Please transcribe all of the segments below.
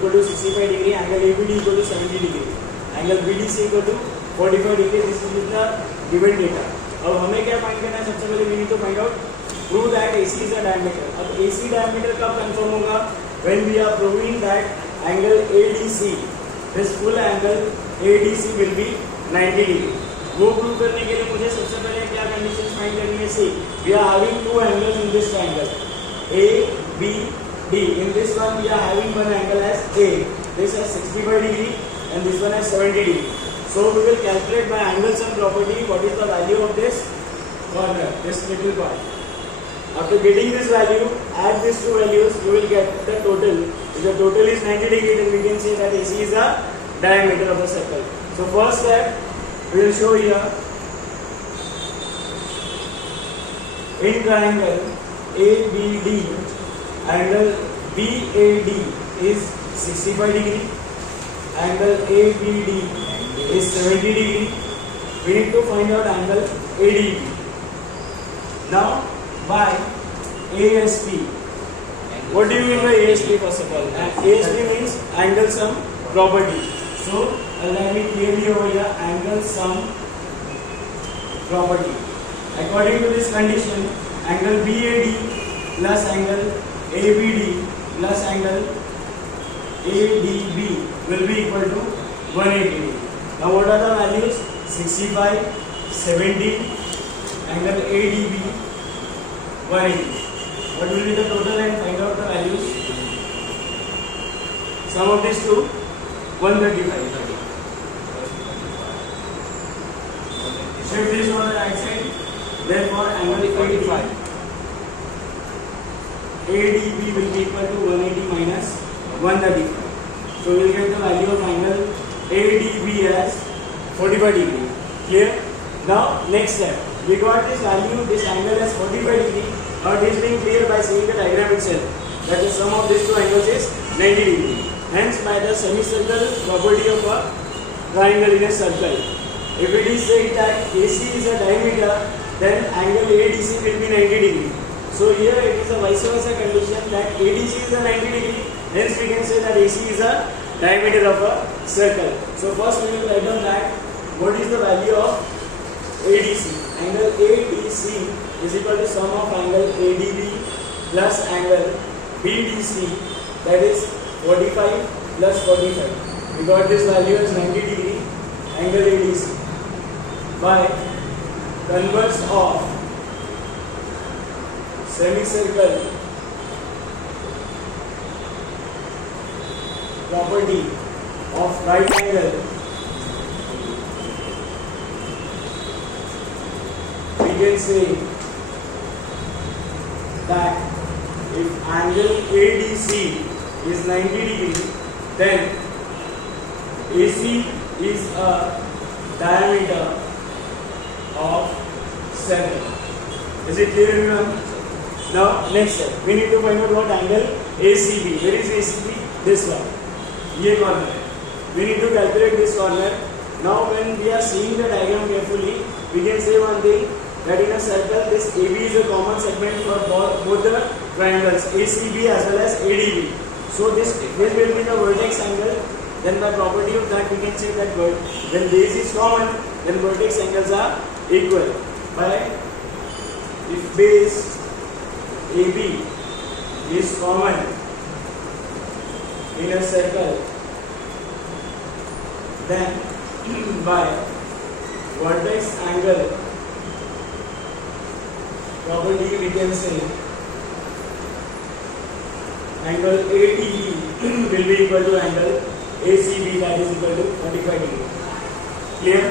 equal to 65 degree, angle ABD equal to 70 degree, angle BDC equal to 45 degree. This is the given data. अब हमें क्या find करना है? सबसे पहले we need to find out prove that AC is a diameter. अब AC diameter कब confirm होगा? When we are proving that angle ADC, this full angle ADC will be 90 degree. वो प्रूव करने के लिए मुझे सबसे पहले क्या कंडीशंस फाइंड करनी है? See we are having two angles in this triangle A B D. In this one we are having one angle as A. This has 65 degree and this one has 70 degree. So we will calculate by angle sum property what is the value of this corner, this little part. After getting this value, add these two values, you will get the total. If the total is 90 degree, then we can say that AC is the diameter of the circle. So first step, we will show here in triangle ABD, angle BAD is 65 degree, angle ABD is 70 degree. We need to find out angle ADB. Now by ASP. What do you mean by ASP first of all? ASP means angle sum property. So I'll write it clearly over here, angle sum property. According to this condition, angle BAD plus angle ABD plus angle ADB will be equal to 180 degree. Now what are the values? 65, 70, angle ADB 180. What will be the total and find out the values? Sum of these two, 135. Shift this on the right side. Therefore, angle 85. ADB will be equal to 180 minus 135. So we will get the value of angle ADB as 45 degree. Clear? Now next step. We got this value, this angle as 45 degree. Now it is being clear by seeing the diagram itself that the sum of these two angles is 90 degree. Hence by the semicircle property of a triangle in a circle, if it is said that AC is a diameter, then angle ADC will be 90 degree. So here it is a vice versa condition that ADC is a 90 degree. Hence we can say that AC is a diameter of a circle. So first we will write down that what is the value of ADC. Angle ADC is equal to sum of angle ADB plus angle BDC, that is 45 plus 45. We got this value as 90 degree angle ADC by converse of semicircle property of right angle. We can say that if angle ADC is 90 degree, then AC is a diameter of 7. Is it clear everyone? Now next step, we need to find out what angle ACB. Where is ACB? This one. ये corner है. We need to calculate this corner. Now when we are seeing the diagram carefully, we can say one thing, that in a circle this AB is a common segment for both the triangles ACB as well as ADB. So this will be the vertex angle. Then by property of that we can say that when base is common, then vertex angles are equal. By if base AB is common in a circle, then by vertex angle property we can say angle ADB will be equal to angle ACB, that is equal to 45 degree. Clear?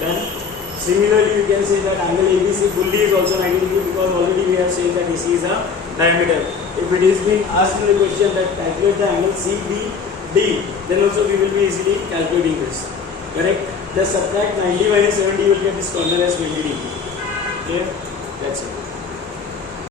Done. Similarly, you can say that angle ABC fully is also 90 degree because already we have said that AC is a diameter. If it is being asked in the question that calculate the angle CBD, then also we will be easily calculating this. Correct? Just subtract 90 minus 70, you will get this corner as 20 degree. Clear? That's it.